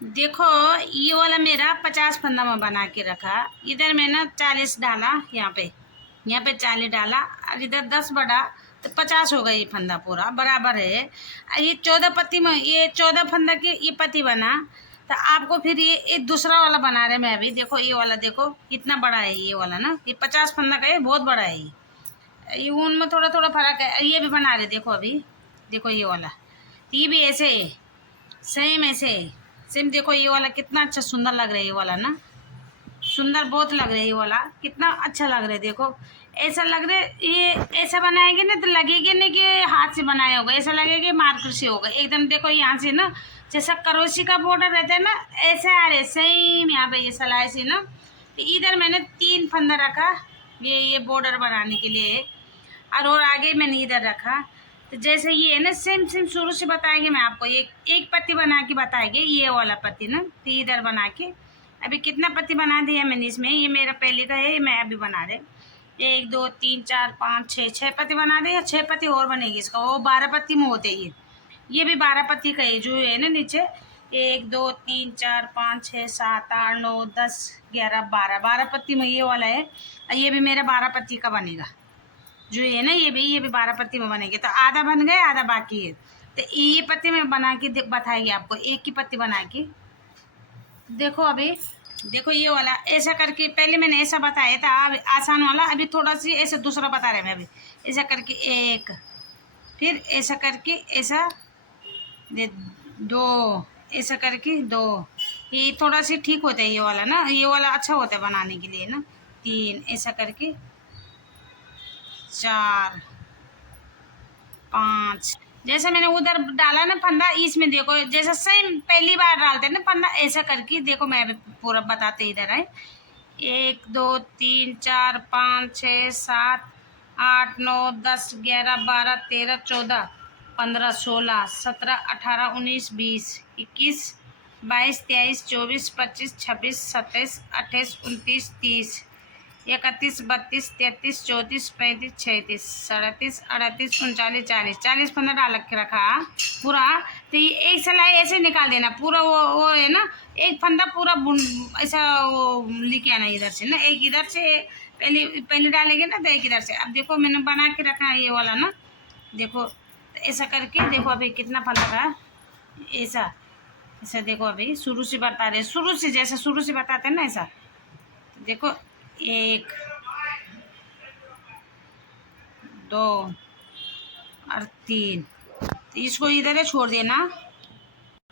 देखो, ये वाला मेरा 50 फंदा में बना के रखा। इधर मैंने 40 डाला, यहाँ पे 40 डाला, और इधर 10 बढ़ा तो 50 हो गया। ये फंदा पूरा बराबर है। और ये 14 पत्ती में, ये 14 फंदा की ये पत्ती बना। तो आपको फिर ये दूसरा वाला बना रहे मैं अभी। देखो ये वाला, देखो कितना बड़ा है ये वाला ना। ये 50 फंदा का है, बहुत बड़ा है ये ऊन में थोड़ा थोड़ा फर्क है। ये भी बना रहे, देखो अभी। देखो ये वाला, ये भी ऐसे है, सेम ऐसे है, सेम। देखो ये वाला कितना अच्छा सुंदर लग रहा है। ये वाला ना सुंदर बहुत लग रहा है। ये वाला कितना अच्छा लग रहा है। देखो ऐसा लग रहा है, ये ऐसा बनाएंगे ना तो लगेगा नहीं कि हाथ से बनाया होगा, ऐसा लगेगा कि मार्केट से होगा एकदम। देखो यहाँ से ना, जैसा करोसी का बॉर्डर रहता है ना, ऐसे आ रहे सेम यहाँ पे ये सिलाई से ना। तो इधर मैंने 3 फंदा रखा, ये बॉर्डर बनाने के लिए। और आगे मैंने इधर रखा। तो जैसे ये है ना, सेम सेम शुरू से बताएंगे मैं आपको। एक पत्ती बना के बताएंगे, ये वाला पत्ती ना। तो इधर बना के अभी कितना पत्ती बना दिया मैंने इसमें। ये मेरा पहले का है, मैं अभी बना रहे। 1 2 3 4 5 6 6 पत्ती बना दे, या 6 पत्ती और बनेगी इसका। वो 12 पत्ती में होते हैं ये भी 12 पत्ती का है जो है ना नीचे। 1 2 3 4 5 6 7 8 9 10 11 12 पत्ती में ये वाला है। और ये भी मेरा 12 पत्ती का बनेगा जो है ना। ये भी 12 पत्ती में बनेंगे। तो आधा बन गए, आधा बाकी है। तो ये पत्ती में बना के बताएगी आपको, एक की पत्ती बना के। देखो अभी, देखो ये वाला ऐसा करके, पहले मैंने ऐसा बताया था अब आसान वाला। अभी थोड़ा सी ऐसा दूसरा बता रहे हैं मैं अभी। ऐसा करके एक, फिर ऐसा करके ऐसा दो, ऐसा करके दो। ये थोड़ा सी ठीक होता है ये वाला ना, ये वाला अच्छा होता है बनाने के लिए ना। 3 ऐसा करके, 4 5। जैसे मैंने उधर डाला ना फंदा, इसमें देखो जैसा सेम पहली बार डालते हैं ना फंदा, ऐसा करके देखो। मैं अभी पूरा बताते इधर है। 1 2 3 4 5 6 7 8 9 10 11 12 13 14 15 16 17 18 19 20 21 22 23 24 25 26 27 28 29 30 31 32 33 34 35 36 37 38 39 40 40 फंदा डाल के रखा पूरा। तो ये एक सिलाई ऐसे निकाल देना पूरा। वो है ना, एक फंदा पूरा ऐसा वो लेके आना इधर से ना, एक इधर से पहले पहले डालेंगे ना, तो एक इधर से। अब देखो मैंने बना के रखा है ये वाला ना। देखो तो ऐसा करके देखो अभी कितना फंदा का ऐसा ऐसा। देखो अभी शुरू से बता रहे, शुरू से जैसे शुरू से बताते हैं ना ऐसा। देखो 1 2 और 3। तो इसको इधर ही छोड़ देना।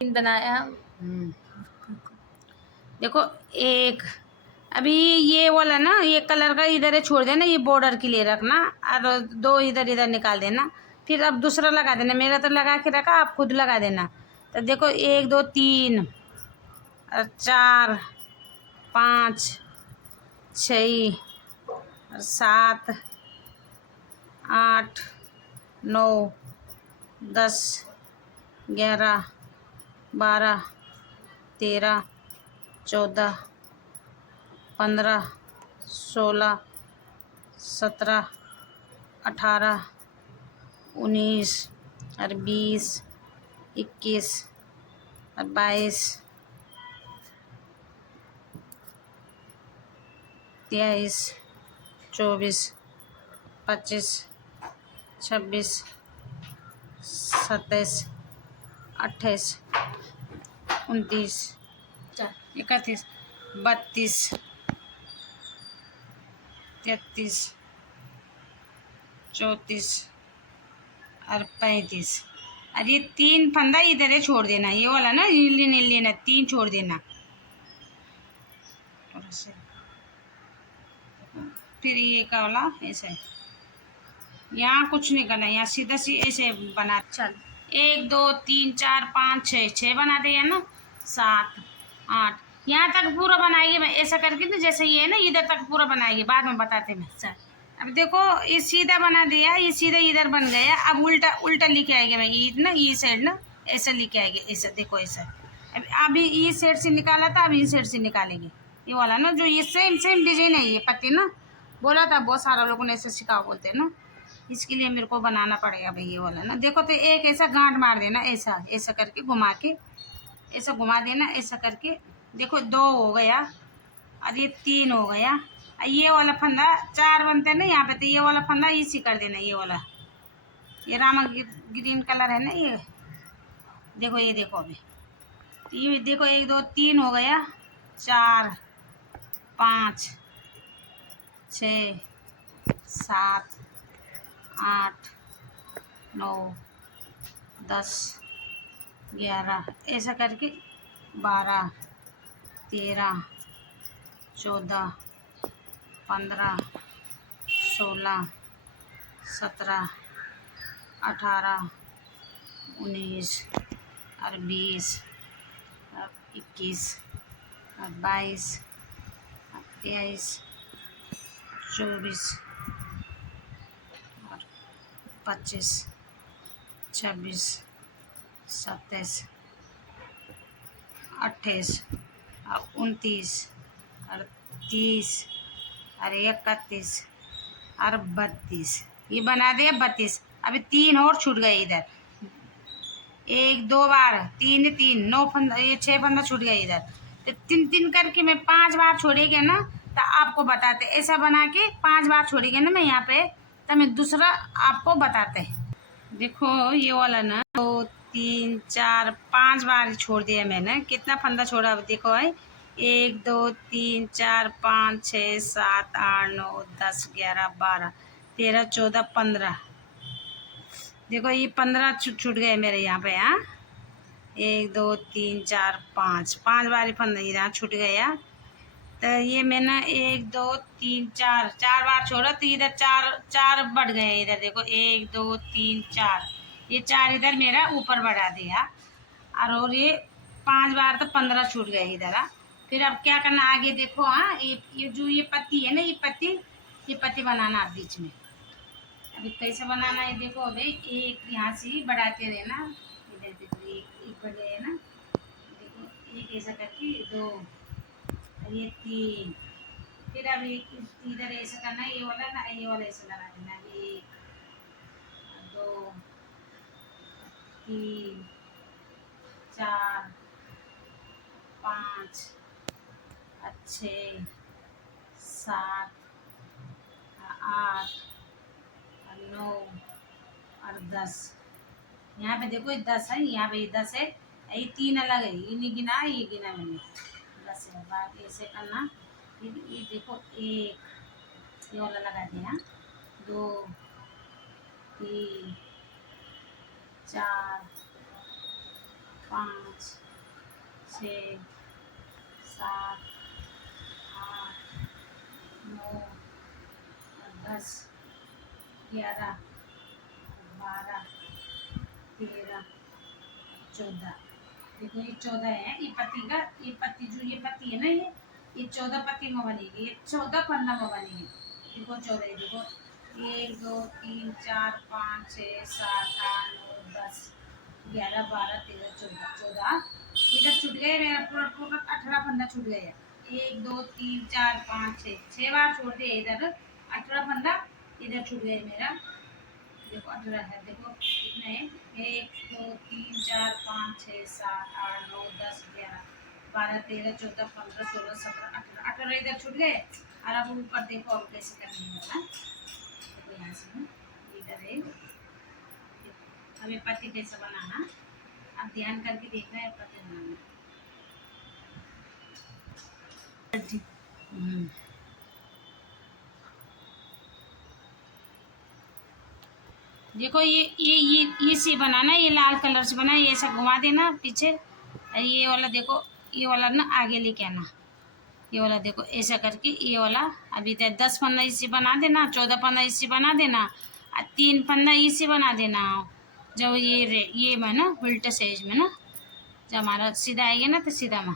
3 बनाया। देखो 1, अभी ये वाला ना, ये कलर का इधर ही छोड़ देना, ये बॉर्डर के लिए रखना। और 2 इधर इधर निकाल देना। फिर अब दूसरा लगा देना। मेरा तो लगा के रखा, आप खुद लगा देना। तो देखो 1 2 3 और 4 5 6 और 7 8 9 10 11 12 13 14 15 16 17 18 19 और 20 21 और 22 23 24 25 26 27 28 29 31 32 33 34 और 35। और ये 3 फंदा इधर ही छोड़ देना, ये वाला ना लेने लेना, 3 छोड़ देना। फिर ये का वाला ऐसे, यहाँ कुछ नहीं करना, यहाँ सीधा सी ऐसे बना। चल 1 2 3 4 5 6 6 बना दे ना, 7 8 यहाँ तक पूरा बनाएगी मैं ऐसा करके ना। जैसे ये है ना, इधर तक पूरा बनाएगी, बाद में बताते मैं। चल अब देखो ये सीधा बना दिया, ये सीधा इधर बन गया। अब उल्टा उल्टा लेके आएंगे मैं, ये ना ये साइड ना ऐसा लेके आएंगे ऐसा। देखो ऐसा, अभी ये साइड से निकाला था, अभी इस साइड से निकालेंगे। ये वाला ना जो ये सेम सेम डिजाइन है, ये पत्ती ना बोला था बहुत सारा लोगों ने ऐसे सिखाओ बोलते हैं ना, इसके लिए मेरे को बनाना पड़ेगा भाई ये वाला ना। देखो तो एक ऐसा गांठ मार देना, ऐसा ऐसा करके घुमा के ऐसा घुमा देना, ऐसा करके देखो 2 हो गया और ये 3 हो गया। और ये वाला फंदा 4 बनते हैं ना यहाँ पे, तो ये वाला फंदा इसी कर देना, ये वाला, ये रामा ग्रीन कलर है ना ये, देखो ये देखो अभी, तो ये देखो 1 2 3 हो गया, 4 5 6 7 8 9 10 11 ऐसा करके 12 13 14 15 16 17 18 19 और 20 और 21 और 22 और 23 24 और 25 26 27 28 और 29 और 30 और 31 और 32, ये बना दे 32। अभी 3 और छूट गए इधर, 1 2 बार 3 3 9 फंदा, ये 6 फंदा छूट गए इधर। तो 3 3 करके मैं 5 बार छोड़ेंगे ना, तो आपको बताते, ऐसा बना के 5 बार छोड़ेंगे ना मैं यहाँ पे, तो मैं दूसरा आपको बताते। देखो ये वाला ना 2 3 4 5 बार छोड़ दिया मैंने, कितना फंदा छोड़ा अब देखो भाई, 1 2 3 4 5 6 7 8 9 10 11 12 13 14 15, देखो ये 15 छूट गए मेरे यहाँ पे। यहाँ 1 2 3 4 5 5 बार फंदा यहाँ छूट गया। तो ये मैंने 1 2 3 4 4 बार छोड़ा, तो इधर 4 बढ़ गए, इधर देखो 1 2 3 4, ये 4 इधर मेरा ऊपर बढ़ा दिया। और ये 5 बार तो 15 छूट गए इधर। फिर अब क्या करना आगे देखो। हाँ ये जो ये पत्ती है ना, ये पत्ती बनाना आप बीच में। अभी कैसे बनाना है देखो, अभी एक यहाँ से ही बढ़ाते रहना, इधर देखो एक बढ़ गया ना, देखो एक ऐसा करके 2 और ये 3, फिर अब एक इधर ऐसा करना, ये वाला ना, ये वाला ऐसा लगा देना, 1 2 3 4 5 6 7 8 और 9 और 10, यहाँ पे देखो ये 10 है, यहाँ पे ये 10 है, ये 3 अलग है, ये नहीं गिना, ये गिना मैंने 10 है। बाकी ऐसे करना, ये देखो 1, ये वाला लगा दिया, 2 3 4 5 6 7 8 9 10 11 12 13 14, देखो ये 14 है, ये पत्ती का, ये पत्ती जो ये पत्ती है ना, ये 14 पत्ती में बनेगी, ये 14 पन्ना में बनेगी। देखो 14, देखो 1 2 3 4 5 6 7 8 9 10 11 12 13 14 इधर छूट गए मेरा, पूरा पूरा 18 फंदा छूट गया। 1 2 3 4 5 6 बार छोड़ दिए इधर, 18 फंदा इधर छूट गए मेरा। देखो 18 है, देखो कितने हैं, 1 2 3 4 5 6 7 8 9 10 11 12 13 14 15 16 17 18, 18 इधर छूट गए। और अब ऊपर देखो अब कैसे करने वाला, देखो यहाँ से इधर है, हमें पत्ती कैसे बनाना, अब ध्यान करके देखना है पत्ती बनाना। देखो ये से बनाना, ये लाल कलर से बना, ये ऐसा घुमा देना पीछे, और ये वाला देखो, ये वाला ना आगे लेके आना, ये वाला देखो ऐसा करके, ये वाला अभी तक 10 फंदा इसी बना देना, 14 फंदा इसी बना देना, और 3 फंदा इसी बना देना। जब ये में ना उल्टे साइज में ना, जब हमारा सीधा आएगा ना तो सीधा में,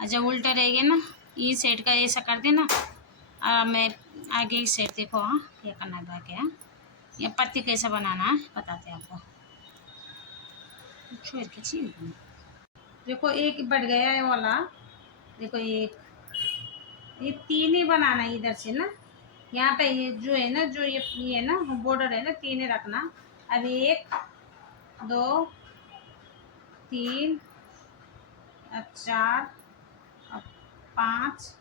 और जब उल्टा रहेगा ना ये साइड का ऐसा कर देना। और मैं आगे की साइड देखो, हाँ क्या करना है आगे। हाँ ये पत्ती कैसे बनाना है बताते हैं आपको, छोड़ के छीन देखो एक बढ़ गया है वाला, देखो ये 3 ही बनाना है इधर से ना, यहाँ पे ये जो है ना, जो ये है ना बॉर्डर है ना, 3 ही रखना। अब 1 2 3 4 और 5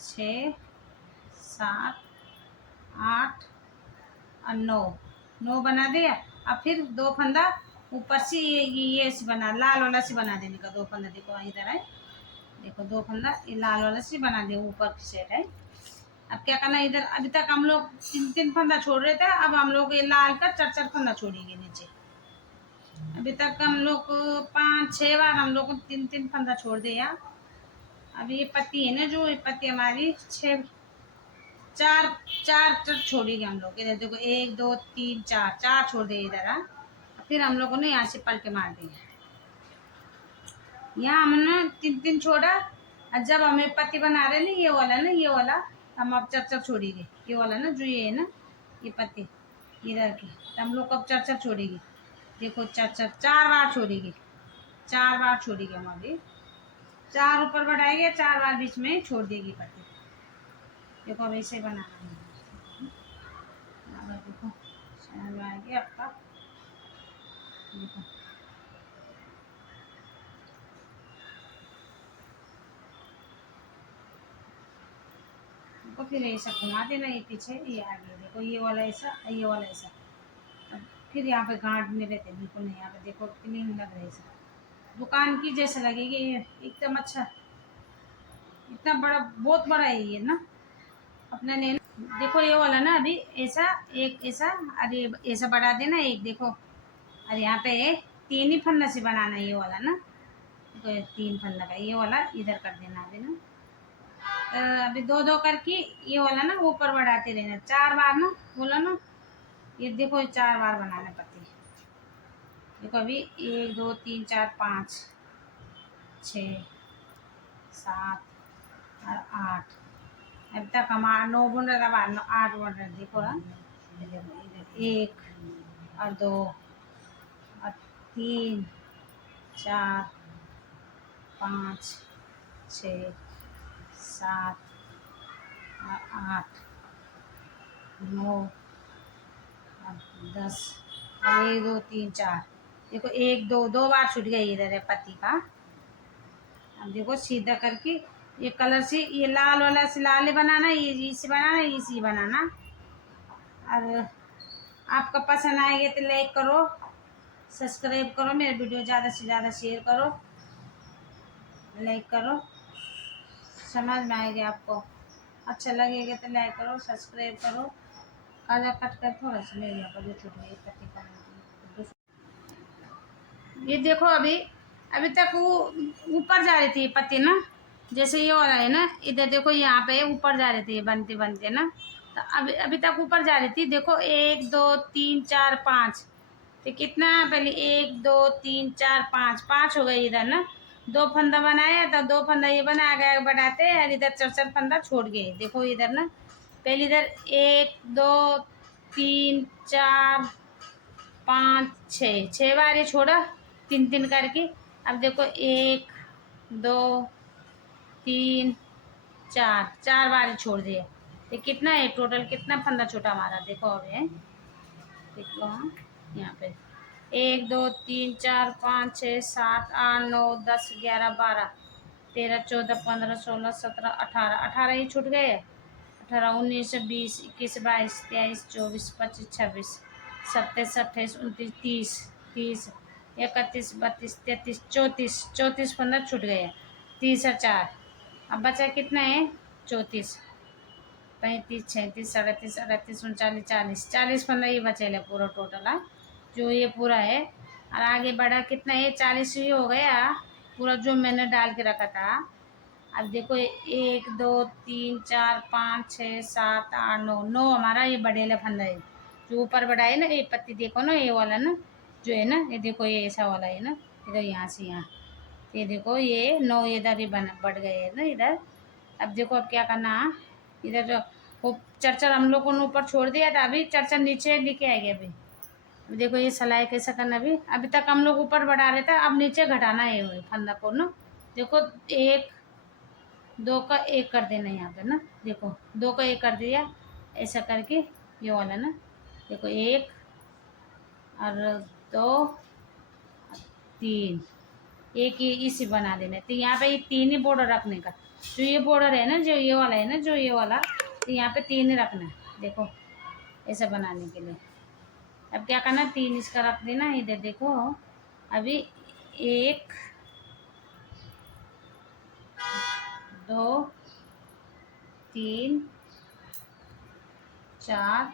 6 7 8 और 9 बना दिया। अब फिर 2 फंदा ऊपर से ये से बना, लाल वाला से बना देने का 2 फंदा। देखो इधर है, देखो 2 फंदा ये लाल वाला से बना दे, ऊपर की साइड है। अब क्या करना है, इधर अभी तक हम लोग 3 फंदा छोड़ रहे थे, अब हम लोग ये लाल का 4 फंदा छोड़ेंगे नीचे। अभी तक हम लोग 5-6 बार हम लोग को 3 फंदा छोड़ दिया। अब ये पत्ती है ना, जो ये पत्ती हमारी 4 4 छोड़ेंगे हम लोग। इधर देखो 1 2 3 4 छोड़ दिए इधर। हाँ, फिर हम लोगों ने यहाँ से पलटे मार दिए। यहाँ हमने 3 छोड़ा, और जब हमें पत्ती बना रहे ना ये वाला ना, ये वाला हम अब 4 छोड़ेंगे। ये वाला ना जो ये है ना, ये पत्ती इधर की, तो हम लोग अब 4 छोड़ेंगे। देखो 4 बार छोड़ेंगे, 4 बार छोड़ेंगे हम अभी। 4 ऊपर बढ़ाएंगे, 4 बार बीच में छोड़ देगी पत्ती। देखो अब ऐसे बनाना है। अब देखो समझ में आएगी आपका। देखो फिर ऐसा घुमा देना, ये पीछे ये आगे। देखो ये वाला ऐसा, ये वाला ऐसा। अब फिर यहाँ पे गांठ नहीं रहते बिल्कुल नहीं। यहाँ पे देखो क्लीन लग रहा है, ऐसा दुकान की जैसे लगेगी ये, एकदम अच्छा। इतना बड़ा, बहुत बड़ा है ये ना अपने ने। देखो ये वाला ना अभी ऐसा, एक ऐसा, और ये ऐसा बढ़ा देना एक। देखो और यहाँ पे 3 ही फंदा से बनाना है ये वाला ना। देखो 3 फंदा का ये वाला इधर कर देना अभी ना। अभी 2 करके ये वाला ना ऊपर बढ़ाते रहना 4 बार ना, बोला ना। ये देखो 4 बार बनाना पड़ती है। देखो अभी 1 2 3 4 5 6 7 और 8। अब तक हम 9 बुन रहे, अब 8 बुन रहे। देखो हाँ, इधर 1 और 2 और 3 4 5 6 7 और 8 9 और 10 और 1 2 3 4। देखो 1 2 बार छूट गया इधर है पत्ती का। अब देखो सीधा करके ये कलर से, ये लाल वाला से लाल बनाना, ये इसी बनाना, इसी बनाना। और आपका पसंद आएगा तो लाइक करो, सब्सक्राइब करो, मेरे वीडियो ज़्यादा से ज़्यादा शेयर करो, लाइक करो। समझ में आएगा आपको, अच्छा लगेगा तो लाइक करो, सब्सक्राइब करो। काला कट कर थोड़ा सा ले लिया जो छूट गई पत्ती का। ये देखो अभी अभी तक वो ऊपर जा रही थी पत्ती ना, जैसे ये वाला है ना। इधर देखो यहाँ पे ऊपर जा रही थी बनते बनते ना, तो अभी अभी तक ऊपर जा रही थी। देखो 1 2 3 4 5, तो कितना पहले 1 2 3 4 5 हो गई इधर ना। 2 फंदा बनाया तो 2 फंदा ये बना गया बढ़ाते, और इधर 4 फंदा छोड़ गए। देखो इधर ना, पहले इधर 1 2 3 4 5 6 बार ये छोड़ा 3 करके। अब देखो 1 2 3 4 बार छोड़ दिए। ये कितना है टोटल, कितना फंदा छोटा हमारा। देखो अब है, देख लो हाँ, यहाँ पे 1 2 3 4 5 6 7 8 9 10 11 12 13 14 15 16 17 18 ये छूट गए। 18 19 20 21 22 23 24 25 26 27 28 29 30 31 32 33 34 फंदा छूट गए। 30 और 4, अब बचा कितना है 34 35 36 37 38 39 40 फंदा ये बचेगा पूरा टोटल है जो ये पूरा है। और आगे बढ़ा कितना है 40 ही हो गया पूरा जो मैंने डाल के रखा था। अब देखो 1 2 3 4 5 6 7 8 9 हमारा ये बड़ेला फंदा है जो ऊपर बढ़ा है ना। ये पत्ती देखो ना, ये वाला ना जो है ना, ये देखो ये ऐसा वाला है ना, इधर यहाँ से यहाँ। ये देखो ये 9 इधर ही बना बढ़ गए है ना इधर। अब देखो अब क्या करना, इधर जो वो 4 हम लोगों ने ऊपर छोड़ दिया था, अभी 4 नीचे लेके आएंगे। अभी देखो ये सिलाई कैसा करना। अभी तक हम लोग ऊपर बढ़ा रहे थे, अब नीचे घटाना है वो फंदा को ना। देखो 1 2 का 1 कर देना यहाँ पे ना। देखो 2 का 1 कर दिया ऐसा करके, ये वाला ना। देखो 1 और 2 3 एक ये इसी बना देना है। तो यहाँ पे ये 3 ही बॉर्डर रखने का, जो ये बॉर्डर है ना, जो ये वाला है ना, जो ये वाला, तो यहाँ पे 3 ही रखना है। देखो ऐसे बनाने के लिए अब क्या करना, 3 इसका रख देना। इधर देखो अभी 1 2 3 4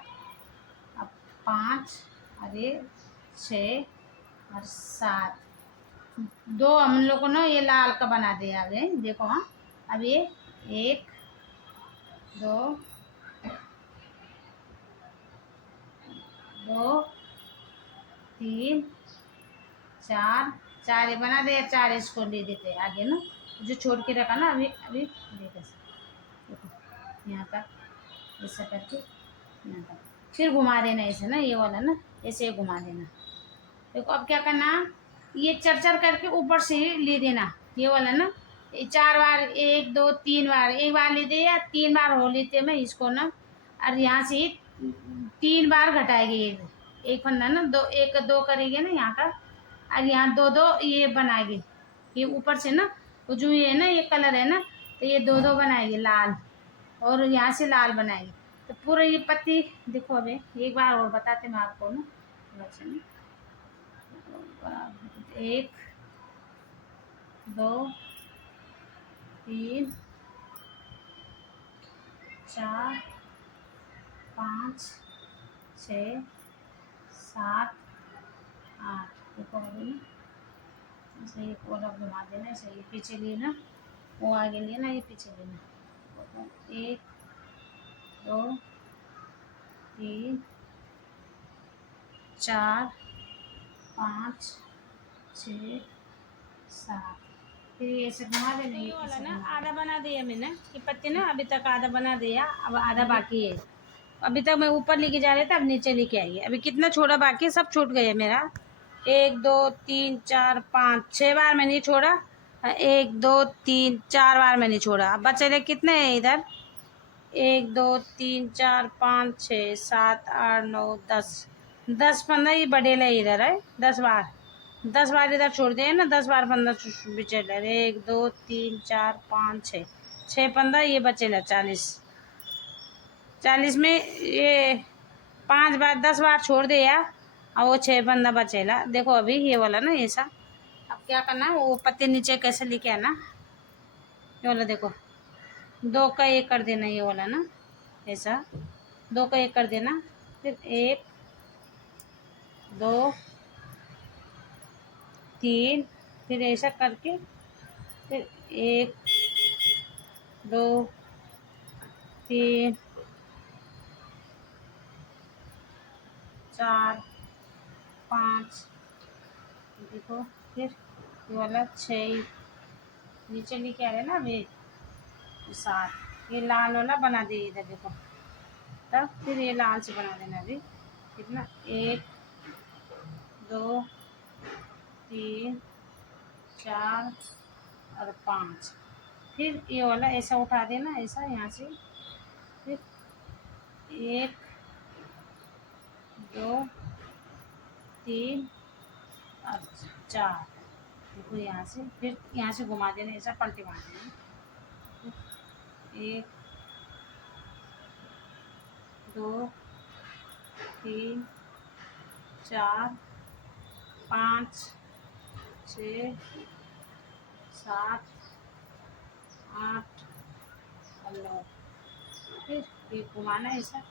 अब 5 अरे 6 और 7। 2 हम लोग को ना ये लाल का बना दिया आगे, देखो। हाँ अब ये 1 2 2 3 4 4 ये बना दे, 4 इसको दे देते आगे ना, जो छोड़ के रखा ना। अभी अभी देखो यहाँ तक ऐसा करके यहाँ तक, फिर घुमा देना ऐसे ना, ये वाला ना ऐसे घुमा देना। देखो अब क्या करना, ये चर करके ऊपर से ही ले देना, ये वाला ना। 4 बार, 1 2 3 बार, एक बार ले दे या 3 बार हो लेते मैं इसको ना। और यहाँ से 3 बार घटाएगी एक फंदा ना, 2 1 2 करेंगे ना यहाँ का। और यहाँ 2 2 ये बनाएगी, ये ऊपर से ना, वो जो ये है ना, ये कलर है ना, तो ये 2 2 बनाएगी लाल, और यहाँ से लाल बनाएगी। तो पूरा ये पत्ती देखो। अभी एक बार और बताते मैं आपको ना, वैसे ना। 1 2 3 4 5 6 7 8। देखो अभी ना ऐसे ये पूरा घुमा देना, ऐसे ये पीछे लेना, वो आगे लेना, ये पीछे लेना। 1 2 3 4 5 6 7। फिर ये ऐसे घुमा देना। ये वाला ना आधा बना दिया मैंने, ये पत्ती ना अभी तक आधा बना दिया, अब आधा बाकी है। अभी तक मैं ऊपर लेके जा रही था, अब नीचे लेके आई है। अभी कितना छोड़ा बाकी है, सब छूट गया मेरा। 1 2 3 4 5 6 बार मैंने छोड़ा, 1 2 3 4 बार मैंने छोड़ा। अब बचे रहे कितने हैं इधर, 1 2 3 4 5 6 7 8 9 10 10 15 ही बढ़ेला इधर है। 10 बार इधर छोड़ दिए ना, 10 बार 15 बिचेला। 1 2 3 4 5 6 6 15 ये बचेला 40। 40 में ये 5 बार 10 बार छोड़ दिया, और वो 6 15 बचेला। देखो अभी ये वाला ना ऐसा। अब क्या करना, वो पत्ते नीचे कैसे लेके आना, ये वाला देखो 2 का 1 कर देना, ये वाला ना ऐसा 2 का 1 कर देना। फिर 1 2 3, फिर ऐसा करके, फिर 1 2 3 4 5। देखो फिर ये वाला 6 नीचे लेके आ रहे ना अभी 7। ये लाल वाला बना दिए इधर देखो। तब फिर ये लाल से बना देना अभी कितना, 1 2 3 4 और 5। फिर ये वाला ऐसा उठा देना, ऐसा यहाँ से। फिर 1 2 3 और 4। देखो यहाँ से, फिर यहाँ से घुमा देना, ऐसा पलटी मार देना। 1 2 3 4 5 6 7 8 और 9। फिर ये घुमाना ऐसा।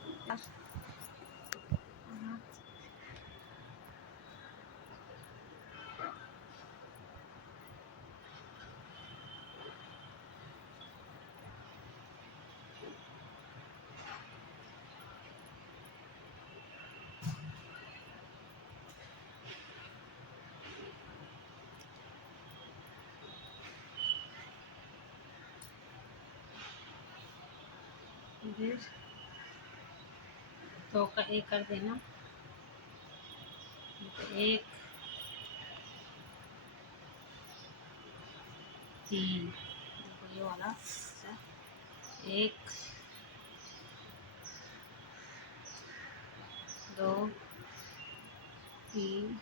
फिर 2 का 1 कर देना, 1 3। देखो ये वाला 1 2 3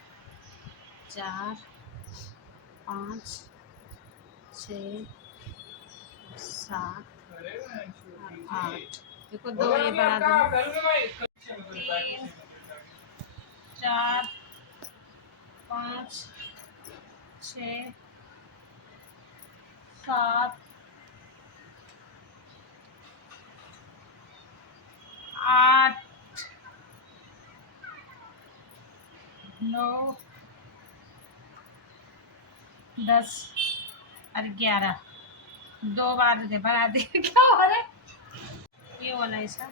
4 5 6 7 8। देखो दो ये बना दूँ, 3 4 5 6 7 8 9 10 और 11। दो बार दे बना दे क्या हो रहा है? ये वाला ऐसा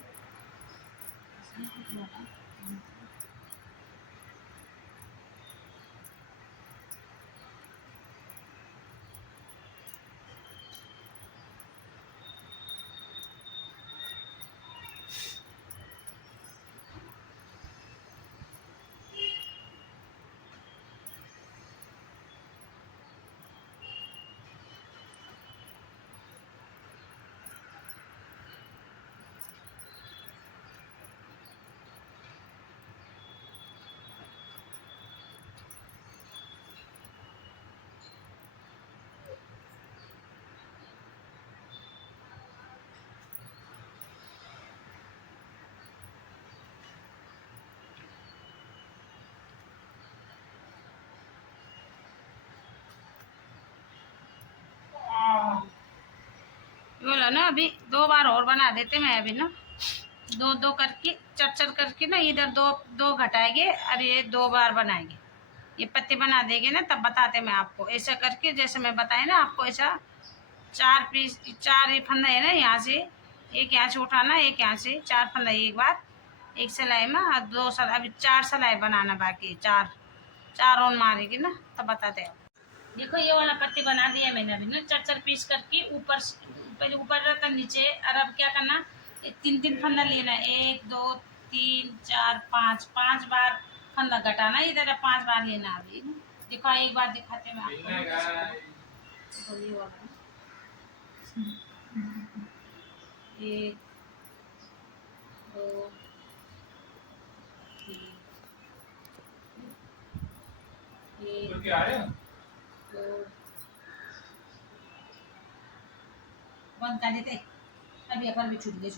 ये वाला ना अभी दो बार और बना देते मैं अभी ना, दो दो करके चर करके ना इधर दो दो घटाएंगे और ये दो बार बनाएंगे। ये पत्ते बना देंगे ना तब बताते मैं आपको, ऐसा करके जैसे मैं बताया ना आपको, ऐसा 4 पीस 4 ये फंदा है ना, यहाँ से एक यहाँ से उठाना, एक यहाँ से 4 फंदा एक बार एक सिलाई में, और 2 सिलाई अभी 4 सिलाई बनाना बाकी है, 4 और मारेगी ना तब बताते हैं। देखो ये वाला पत्ती बना दिया मैंने अभी ना, 4 पीस करके ऊपर पहले ऊपर रहता नीचे, और अब क्या करना, 3 फंदा लेना, 1 2 3 4 5 5 बार फंदा घटाना, इधर 5 बार लेना। अभी देखो एक बार दिखाते हैं मैं आपको, तो ये वाला 1 2 3 1 2 बंद कर देते अभी अपन भी छूट गए।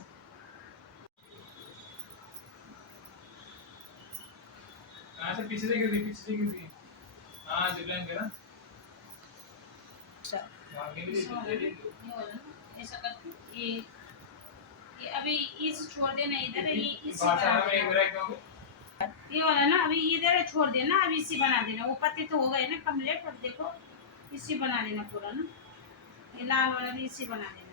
पिछले गिर दी। हाँ दिव्यांग के ना ऐसा करके ये अभी इस छोड़ देना इधर, ये इसी भाषा बना में एक देना, ब्रेक होगी। ये वाला ना अभी इधर छोड़ देना, अभी इसी बना देना। वो पत्ते तो हो गए ना कम्प्लीट, अब देखो इसी बना देना पूरा ना, ये लाल वाला भी इसी बना देना।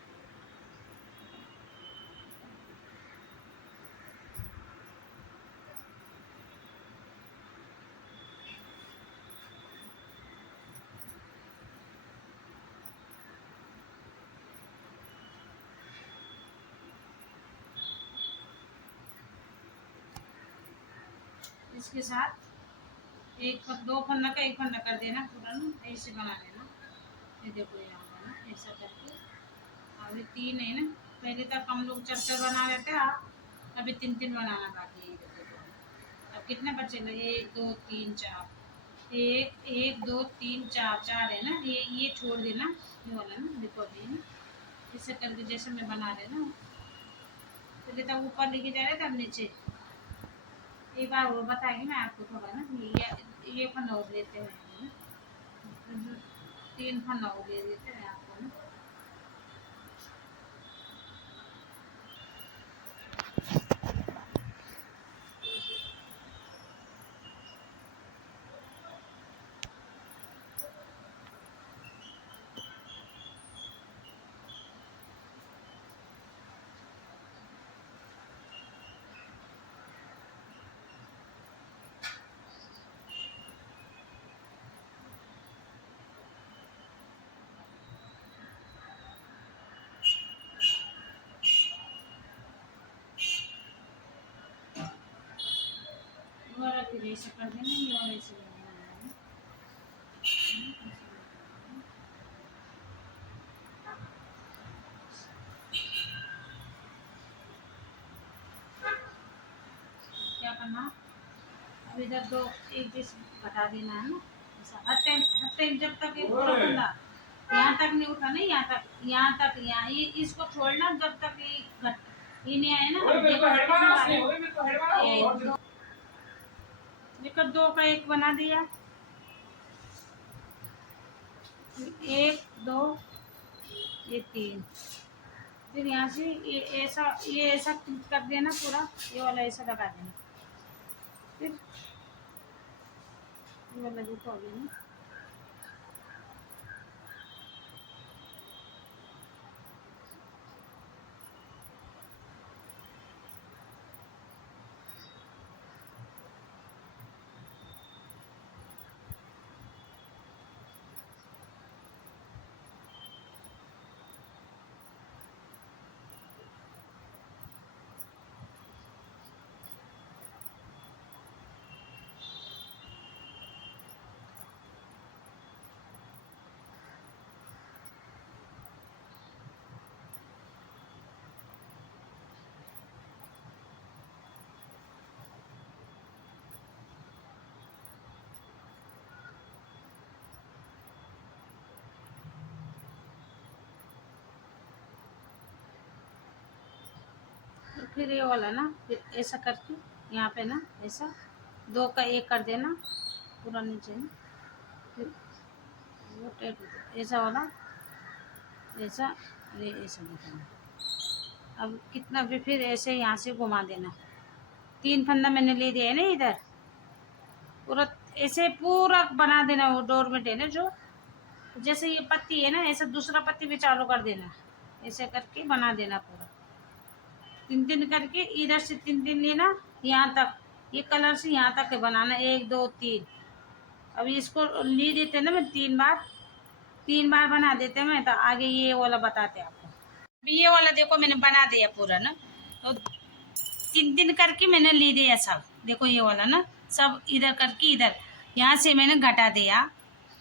इसके साथ दो फंदा का एक फंदा कर देना पूरा ना, ऐसे बना लेना। ये देखो यहाँ पर ना ऐसा करके, अभी 3 है ना, पहले तक हम लोग 4 बना रहे थे, अभी 3 बनाना बाकी है। देखो अब कितने बचे ना, 1 2 3 4, 1 2 3 4 है ना, ये छोड़ देना, ये वाला ना देखो अभी ना ऐसे करके जैसे मैं बना रहे ना, पहले तक ऊपर लेके जा रहे थे, अब नीचे। एक बार वो बताएंगे मैं आपको थोड़ा ना, ये फंदा और लेते हैं ना, 3 फंदा और ले देते हैं आपको ना। वाला फिर ऐसे कर देना, ये वाला ऐसे बनाना है। क्या करना, अब इधर दो एक पीस घटा देना है ना, हर टाइम जब तक ये पूरा फंदा यहाँ तक नहीं उठा, नहीं यहाँ तक यहाँ ये इसको छोड़ना जब तक ये नहीं आए ना। ओए मेरे को हेड मारा उसने, ओए मेरे को हेड मारा एक और दो, देखो 2 का 1 बना दिया, 1 2 ये 3, फिर यहाँ से ये ऐसा कर देना पूरा, ये वाला ऐसा लगा देना, फिर ये वाला देखो अभी ना फिर ये वाला ना, फिर ऐसा करके यहाँ पे ना ऐसा 2 का 1 कर देना पूरा नीचे ना, फिर वो टाइप ऐसा वाला ऐसा, ये ऐसा दिखाना। अब कितना भी फिर ऐसे यहाँ से घुमा देना, 3 फंदा मैंने ले दिया है ना इधर, पूरा ऐसे पूरा बना देना। वो डोरमेट है ना जो, जैसे ये पत्ती है ना, ऐसा दूसरा पत्ती भी चालू कर देना, ऐसे करके बना देना पूरा 3 करके, इधर से 3 लेना यहाँ तक, ये कलर से यहाँ तक बनाना, 1 2 3। अभी इसको ली देते ना मैं 3 बार बना देते मैं, तो आगे ये वाला बताते आपको। अभी ये वाला देखो मैंने बना दिया पूरा ना, तो 3 करके मैंने ली दिया सब, देखो ये वाला ना सब इधर करके इधर यहाँ से मैंने घटा दिया।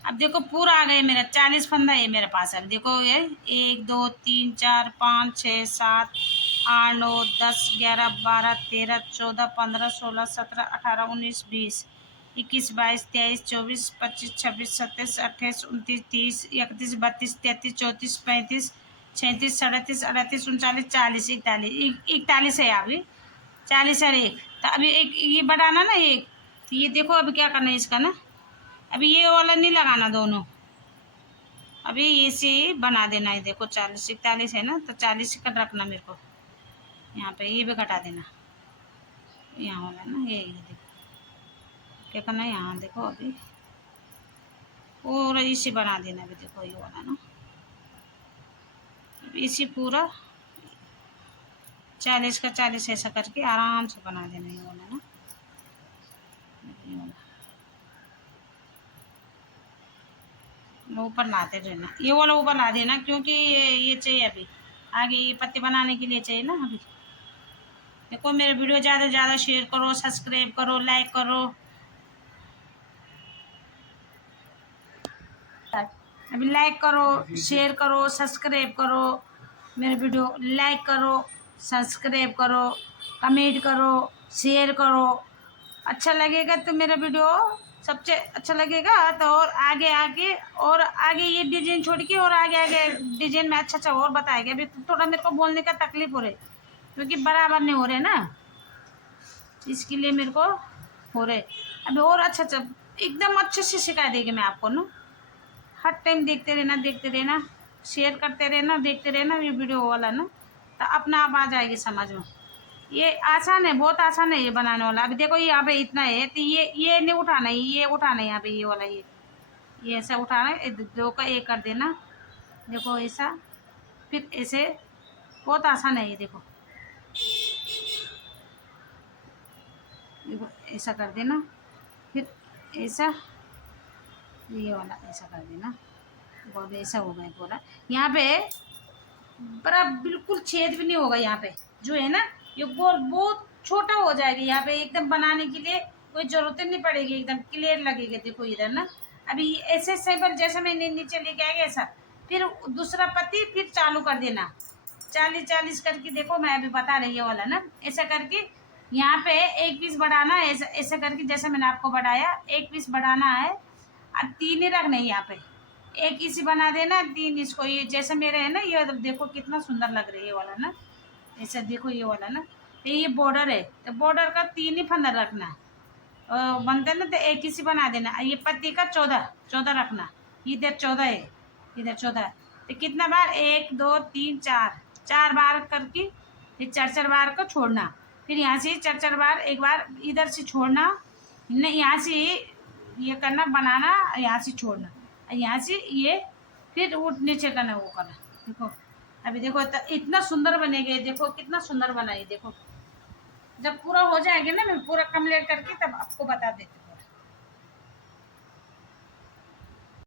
अब देखो पूरा आ गया मेरा 40 फंदा है मेरे पास। अब देखो ये 1 2 3 4 5 6 7 8 9 10 11 12 13 14 15 16 17 18 19 20 21 22 23 24 25 26 27 28 29 30 31 32 33 34 35 36 37 38 39 40 41 है अभी 40 और 1, तो अभी एक ये बढ़ाना ना एक, तो ये देखो अभी क्या करना है इसका ना, अभी ये वाला नहीं लगाना दोनों, अभी ये से बना देना है। देखो 40 41 है ना, तो 40 का रखना मेरे को, यहाँ पे ये भी घटा देना, यहाँ वाला ना ये देखो क्या करना है, यहाँ देखो अभी पूरा इसी बना देना। अभी देखो ये वाला ना, इसी पूरा 40 का 40 ऐसा करके आराम से बना देना ये वाला ना, ये वाला ऊपर लाते रहना, ये वाला ऊपर ला देना, क्योंकि ये चाहिए अभी आगे, ये पत्ते बनाने के लिए चाहिए ना। अभी देखो मेरे वीडियो ज़्यादा से ज़्यादा शेयर करो, सब्सक्राइब करो, लाइक करो। अभी लाइक करो, शेयर करो, सब्सक्राइब करो, मेरे वीडियो लाइक करो, सब्सक्राइब करो, कमेंट करो, शेयर करो। अच्छा लगेगा तो मेरा वीडियो सबसे अच्छा लगेगा तो और आगे ये डिजाइन छोड़ के और आगे डिजाइन में अच्छा और बताएगा। अभी थोड़ा मेरे को बोलने का तकलीफ हो रही, क्योंकि बराबर नहीं हो रहे ना, इसके लिए मेरे को हो रहे। अभी और अच्छा एकदम अच्छे से सिखा देगी मैं आपको ना। हर टाइम देखते रहना, शेयर करते रहना, देखते रहना ये वीडियो वाला ना, तो अपना आप आ जाएगी समझ में। ये आसान है, बहुत आसान है ये बनाने वाला। अभी देखो यहाँ पे इतना है, तो ये नहीं उठाना, ये उठाना है यहाँ पे, ये वाला ये ऐसा उठाना है, 2 का 1 कर देना, देखो ऐसा, फिर ऐसे, बहुत आसान है ये। देखो ऐसा कर देना, फिर ऐसा, ये वाला ऐसा कर देना, बहुत ऐसा हो गया पूरा। यहाँ पे बड़ा बिल्कुल छेद भी नहीं होगा, यहाँ पे जो है ना ये गोल बहुत छोटा हो जाएगा, यहाँ पे एकदम बनाने के लिए कोई जरूरत नहीं पड़ेगी, एकदम क्लियर लगेगा। देखो इधर ना, अभी ऐसे सिंपल जैसे मैंने नीचे लेके आएगा ऐसा, फिर दूसरा पत्ती फिर चालू कर देना 40 करके। देखो मैं अभी बता रही है वाला ना, ऐसा करके यहाँ पे 1 पीस बढ़ाना है, ऐसा ऐसा करके जैसे मैंने आपको बढ़ाया 1 पीस बढ़ाना है, अब 3 ही रखने हैं यहाँ पे, एक इसी बना देना, 3 इसको, ये जैसे मेरे है ना, ये देखो कितना सुंदर लग रहा है ये वाला ना, ऐसा देखो ये वाला ना, तो ये बॉर्डर है, तो बॉर्डर का 3 ही फंदा रखना है। बनते ना तो एक ही सी बना देना। ये पत्ती का 14 रखना, इधर 14 है, इधर 14, तो कितना बार, 1 2 3 4 बार करके, फिर 4 बार को छोड़ना, फिर यहाँ से 4 बार, एक बार इधर से छोड़ना, नहीं यहाँ से ये करना, बनाना, यहाँ से छोड़ना, यहाँ से ये, फिर नीचे करना, वो करना। देखो अभी देखो तो इतना सुंदर बनेगा, देखो कितना सुंदर बना है, देखो जब पूरा हो जाएगा ना, मैं पूरा कंप्लीट करके तब आपको बता देती हूँ।